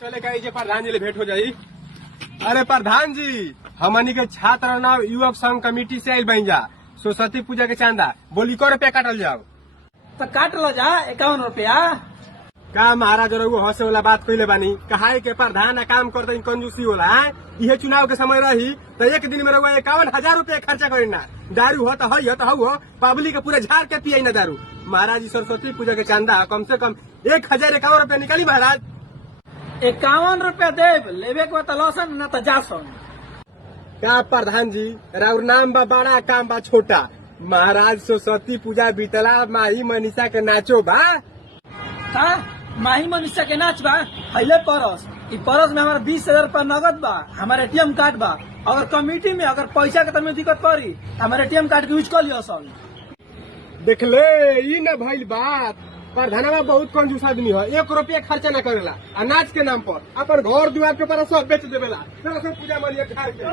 चले का जे प्रधान जी ले भेंट हो जाई। अरे प्रधान जी, हमनी के छात्र नाव युवक संघ कमेटी से आयल बन जा। सरस्वती पूजा के चांदा बोली को रुपया काटल जाओ। तो काट लो जा 51 रुपया। का महाराज रघु हंसे वाला बात कइले बानी। कहा के प्रधान काम कर दे कंजूसी होला है। इहे चुनाव के समय रही तो एक दिन में रघु 51,000 रुपया खर्चा करी ना। दारू हो तो हई हो तो हो पब्लिक के पूरा झाड़ के पियाई ना दारू। महाराज जी सरस्वती पूजा के चांदा कम से कम 1,051 रुपया निकाली महाराज। 51 रुपया देव लेवे के लसन न तो जासन। का प्रधान जी राउर नाम बा बड़ा काम बा छोटा। महाराज सरस्वती पूजा बीतला माही मनीषा के नाचो बा। का माही मनुष्य के नाच बा हईले परस। इ परस में हमारा 20,000 रुपया नगद बा। हमारे एटीएम कार्ड बा। अगर कमेटी में अगर पैसा के तमें दिक्कत पड़ी हमारे एटीएम कार्ड के यूज कर लियो सन। देख ले ई न भइल बात। प्रधानवा बहुत कंजूस आदमी है। 1 रुपया खर्चा न करेला। अनाज के नाम पर अपन घर दुआर के पर सब बेच देवेला। सरस्वती पूजा मरिया खाए के